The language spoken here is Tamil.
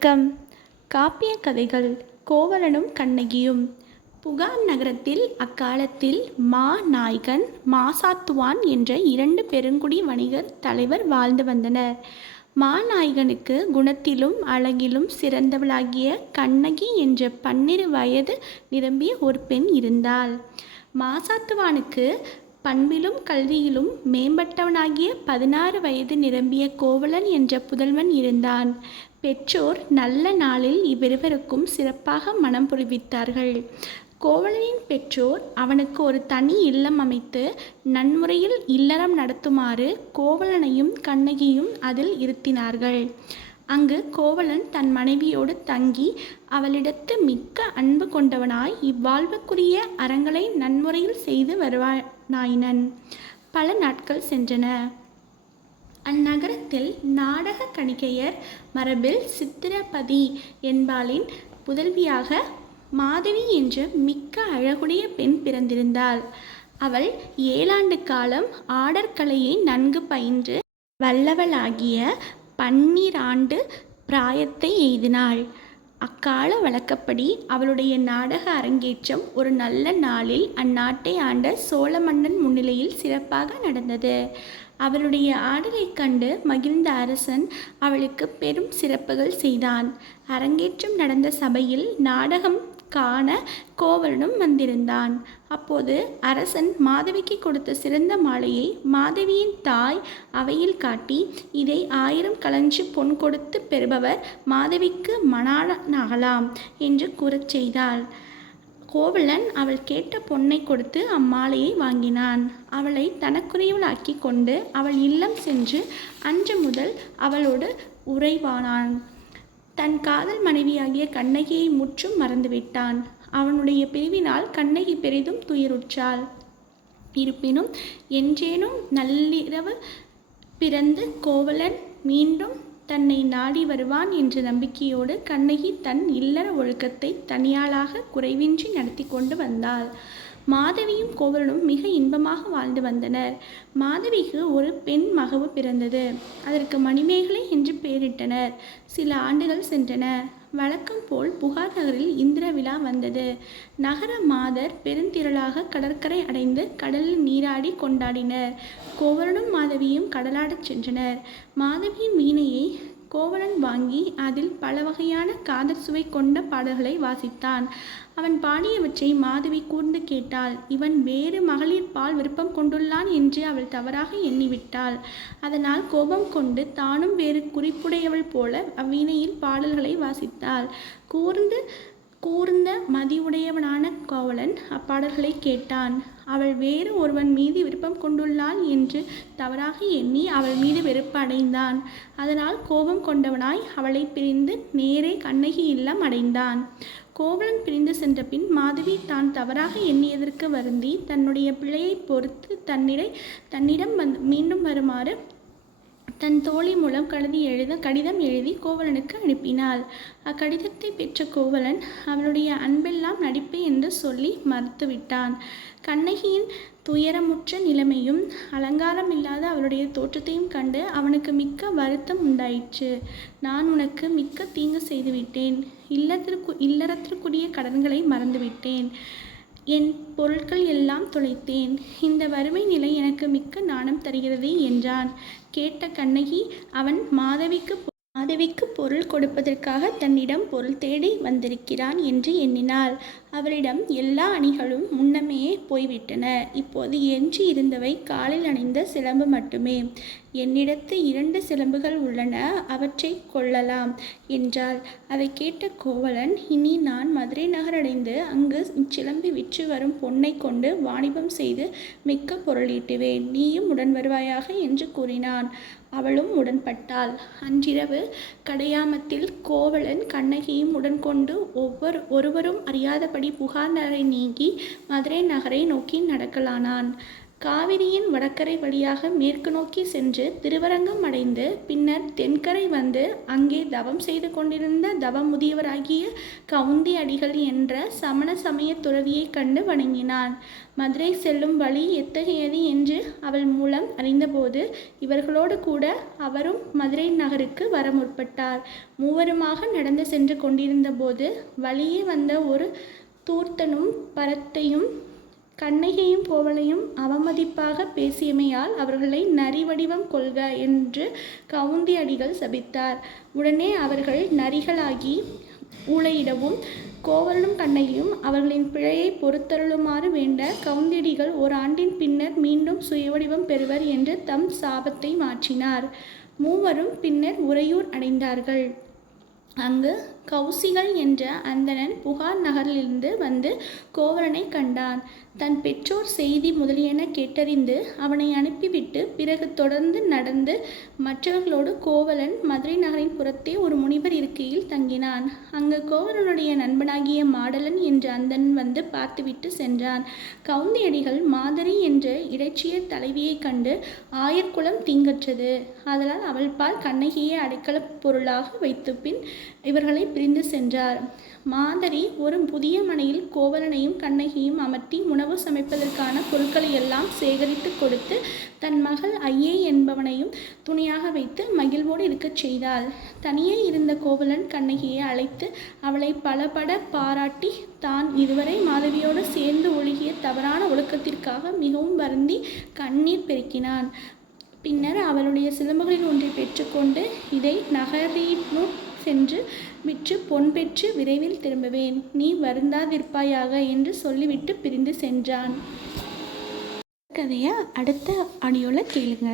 வணக்கம். காப்பிய கதைகள் கோவலனும் கண்ணகியும். புகார் நகரத்தில் அக்காலத்தில் மாநாய்கன், மாசாத்துவான் என்ற 2 பெருங்குடி வணிகர் தலைவர் வாழ்ந்து வந்தனர். மாநாய்கனுக்கு குணத்திலும் அழகிலும் சிறந்தவளாகிய கண்ணகி என்ற 12 வயது நிரம்பிய ஒரு பெண் இருந்தாள். மாசாத்துவானுக்கு பண்பிலும் கல்வியிலும் மேம்பட்டவனாகிய 16 வயது நிரம்பிய கோவலன் என்ற புதல்வன் இருந்தான். பெற்றோர் நல்ல நாளில் இவ்விருவருக்கும் சிறப்பாக மணம் புரிவித்தார்கள். கோவலனின் பெற்றோர் அவனுக்கு ஒரு தனி இல்லம் அமைத்து நன்முறையில் இல்லறம் நடத்துமாறு கோவலனையும் கண்ணகியும் அதில் இருத்தினார்கள். அங்கு கோவலன் தன் மனைவியோடு தங்கி அவளிடத்து மிக்க அன்பு கொண்டவனாய் இவ்வாழ்வுக்குரிய அறங்களை நன்முறையில் செய்து வருவானாயினன். பல நாட்கள் சென்றன. அந்நகரத்தில் நாடக கணிகையர் மரபில் சித்திரபதி என்பாளின் புதல்வியாக மாதவி என்ற மிக்க அழகுடைய பெண் பிறந்திருந்தாள். அவள் 7 ஆண்டு காலம் ஆடற்கலையை நன்கு பயின்று வல்லவளாகிய 12 ஆண்டு பிராயத்தை எய்தினாள். அக்கால வழக்கப்படி அவளுடைய நாடக அரங்கேற்றம் ஒரு நல்ல நாளில் அந்நாட்டை ஆண்ட சோழ மன்னன் முன்னிலையில் சிறப்பாக நடந்தது. அவளுடைய ஆடலைக் கண்டு மகிழ்ந்த அரசன் அவளுக்கு பெரும் சிறப்புகள் செய்தான். அரங்கேற்றம் நடந்த சபையில் நாடகம் காண கோவலனும் வந்திருந்தான். அப்போது அரசன் மாதவிக்கு கொடுத்த சிறந்த மாலையை மாதவியின் தாய் அவையில் காட்டி, இதை 1000 களஞ்சு பொன் கொடுத்து பெறுபவர் மாதவிக்கு மணாளனாகலாம் என்று கூறச் செய்தாள். கோவலன் அவள் கேட்ட பொன்னை கொடுத்து அம்மாலையை வாங்கினான். அவளை தனக்குரியவளாக்கி கொண்டு அவள் இல்லம் சென்று அன்று முதல் அவளோடு உறைவானான். தன் காதல் மனைவியாகிய கண்ணகியை முற்றும் மறந்துவிட்டான். அவனுடைய பிரிவினால் கண்ணகி பெரிதும் துயருற்றாள். இருப்பினும் என்றேனும் நள்ளிரவு பிறந்து கோவலன் மீண்டும் தன்னை நாடி வருவான் என்ற நம்பிக்கையோடு கண்ணகி தன் இல்லற ஒழுக்கத்தை தனியாளாக குறைவின்றி நடத்தி கொண்டு வந்தாள். மாதவியும் கோவலனும் மிக இன்பமாக வாழ்ந்து வந்தனர். மாதவிக்கு ஒரு பெண் மகவு பிறந்தது. அதற்கு மணிமேகலை என்று பெயரிட்டனர். சில ஆண்டுகள் சென்றன. வழக்கம் போல் புகார் நகரில் இந்திர விழா வந்தது. நகர மாதர் பெருந்திரளாக கடற்கரை அடைந்து கடலில் நீராடி கொண்டாடினர். கோவலனும் மாதவியும் கடலாடச் சென்றனர். மாதவியின் வீணையை கோவலன் வாங்கி அதில் பல வகையான காதற் சுவை கொண்ட பாடல்களை வாசித்தான். அவன் பாடியவற்றை மாதவி கூர்ந்து கேட்டாள். இவன் வேறு மகளிர் பால் விருப்பம் கொண்டுள்ளான் என்று அவள் தவறாக எண்ணிவிட்டாள். அதனால் கோபம் கொண்டு தானும் வேறு குறிப்புடையவள் போல அவ்வீணையில் பாடல்களை வாசித்தாள். கூர்ந்த மதியுடையவனான கோவலன் அப்பாடல்களை கேட்டான். அவள் வேறு ஒருவன் மீது விருப்பம் கொண்டுள்ளாள் என்று தவறாக எண்ணி அவள் மீது வெறுப்பு அடைந்தான். அதனால் கோபம் கொண்டவனாய் அவளை பிரிந்து நேரே கண்ணகி இல்லம் அடைந்தான். கோவலன் பிரிந்து சென்ற பின் மாதவி தான் தவறாக எண்ணியதற்கு வருந்தி தன்னுடைய பிழையை பொறுத்து தன்னிடம் மீண்டும் வருமாறு தன் தோழி மூலம் கடிதம் எழுதி கோவலனுக்கு அனுப்பினாள். அக்கடிதத்தை பெற்ற கோவலன் அவளுடைய அன்பெல்லாம் நடிப்பு என்று சொல்லி மறுத்துவிட்டான். கண்ணகியின் துயரமுற்ற நிலைமையும் அலங்காரமில்லாத அவளுடைய தோற்றத்தையும் கண்டு அவனுக்கு மிக்க வருத்தம் உண்டாயிற்று. நான் உனக்கு மிக்க தீங்கு செய்துவிட்டேன். இல்லறத்திற்குரிய கடன்களை மறந்துவிட்டேன். என் பொருட்கள் எல்லாம் தொலைத்தேன். இந்த வறுமை நிலை எனக்கு மிக்க நாணம் தருகிறது என்றான். கேட்ட கண்ணகி அவன் மாதவிக்கு பொருள் கொடுப்பதற்காக தன்னிடம் பொருள் தேடி வந்திருக்கிறான் என்று எண்ணினாள். அவளிடம் எல்லா அணிகளும் முன்னமே போய்விட்டன. இப்போது எஞ்சி இருந்தவை காலில் அணிந்த சிலம்பு மட்டுமே. என்னிடத்து 2 சிலம்புகள் உள்ளன, அவற்றை கொள்ளலாம் என்றாள். அதை கேட்ட கோவலன், இனி நான் மதுரை நகரடைந்து அங்கு இச்சிலம்பை விற்று வரும் பொன்னை கொண்டு வாணிபம் செய்து மிக்க பொருளீட்டுவேன். நீயும் உடன் வருவாயாக என்று கூறினான். அவளும் உடன்பட்டாள். அன்றிரவு கடையாமத்தில் கோவலன் கண்ணகியும் உடன் கொண்டு ஒருவரும் அறியாதபடி புகார் நகரை நீங்கி மதுரை நகரை நோக்கி நடக்கலானான். காவிரியின் வடகரை வழியாக மேற்கு நோக்கி சென்று திருவரங்கம் அடைந்து பின்னர் தென்கரை வந்து அங்கே தவம் செய்து கொண்டிருந்த தவமுதியவராகிய கவுந்தி அடிகள் என்ற சமண சமய துறவியைக் கண்டு வணங்கினான். மதுரை செல்லும் வழி எத்தகையது என்று அவள் மூலம் அறிந்தபோது இவர்களோடு கூட அவரும் மதுரை நகருக்கு வர முற்பட்டார். மூவருமாக நடந்து சென்று கொண்டிருந்த போது வழியே வந்த ஒரு தூர்த்தனும் பரத்தையும் கண்ணகியையும் கோவலனையும் அவமதிப்பாக பேசியமையால் அவர்களை நரி வடிவம் கொள்க என்று கவுந்தி அடிகள் சபித்தார். உடனே அவர்கள் நரிகளாகி ஊளையிடவும் கோவலனும் கண்ணகியும் அவர்களின் பிழையை பொறுத்தருளுமாறு வேண்ட கவுந்தியடிகள் ஓராண்டின் பின்னர் மீண்டும் சுயவடிவம் பெறுவர் என்று தம் சாபத்தை மாற்றினார். மூவரும் பின்னர் உறையூர் அடைந்தார்கள். அங்கு கௌசிகள் என்ற அந்தணன் புகார் நகரிலிருந்து வந்து கோவலனை கண்டான். தன் பெற்றோர் செய்தி முதலியன கேட்டறிந்து அவனை அனுப்பிவிட்டு பிறகு தொடர்ந்து நடந்து மற்றவர்களோடு கோவலன் மதுரை நகரின் புறத்தே ஒரு முனிவர் இருக்கையில் தங்கினான். அங்கு கோவலனுடைய நண்பனாகிய மாடலன் என்ற அந்தணன் வந்து பார்த்துவிட்டு சென்றான். கவுந்தியடிகள் மாதரி என்ற இடைச்சியர் தலைவியைக் கண்டு ஆயர்குலம் தீங்கற்றது. ஆதலால் அவள் பால் கண்ணகியை அடைக்கலப் பொருளாக வைத்து பின் இவர்களை பிரிந்து சென்றார். மாதரி ஒரு புதிய மனையில் கோவலனையும் கண்ணகியும் அமர்த்தி உணவு சமைப்பதற்கான பொருட்களை எல்லாம் சேகரித்து கொடுத்து தன் மகள் ஐயே என்பவனையும் துணையாக வைத்து மகிழ்வோடு இருக்கச் செய்தாள். தனியே இருந்த கோவலன் கண்ணகியை அழைத்து அவளை பலபட பாராட்டி தான் இதுவரை மாதவியோடு சேர்ந்து ஒழுகிய தவறான ஒழுக்கத்திற்காக மிகவும் வருந்தி கண்ணீர் பெருக்கினான். பின்னர் அவளுடைய சிலம்புகளில் ஒன்றை பெற்றுக்கொண்டு இதை நகரினுள் சென்று விற்று பொன் பெற்று விரைவில் திரும்புவேன், நீ வருந்தாதிருப்பாயாக என்று சொல்லிவிட்டு பிரிந்து சென்றான். கதையை அடுத்த ஆடியோவில் கேளுங்க.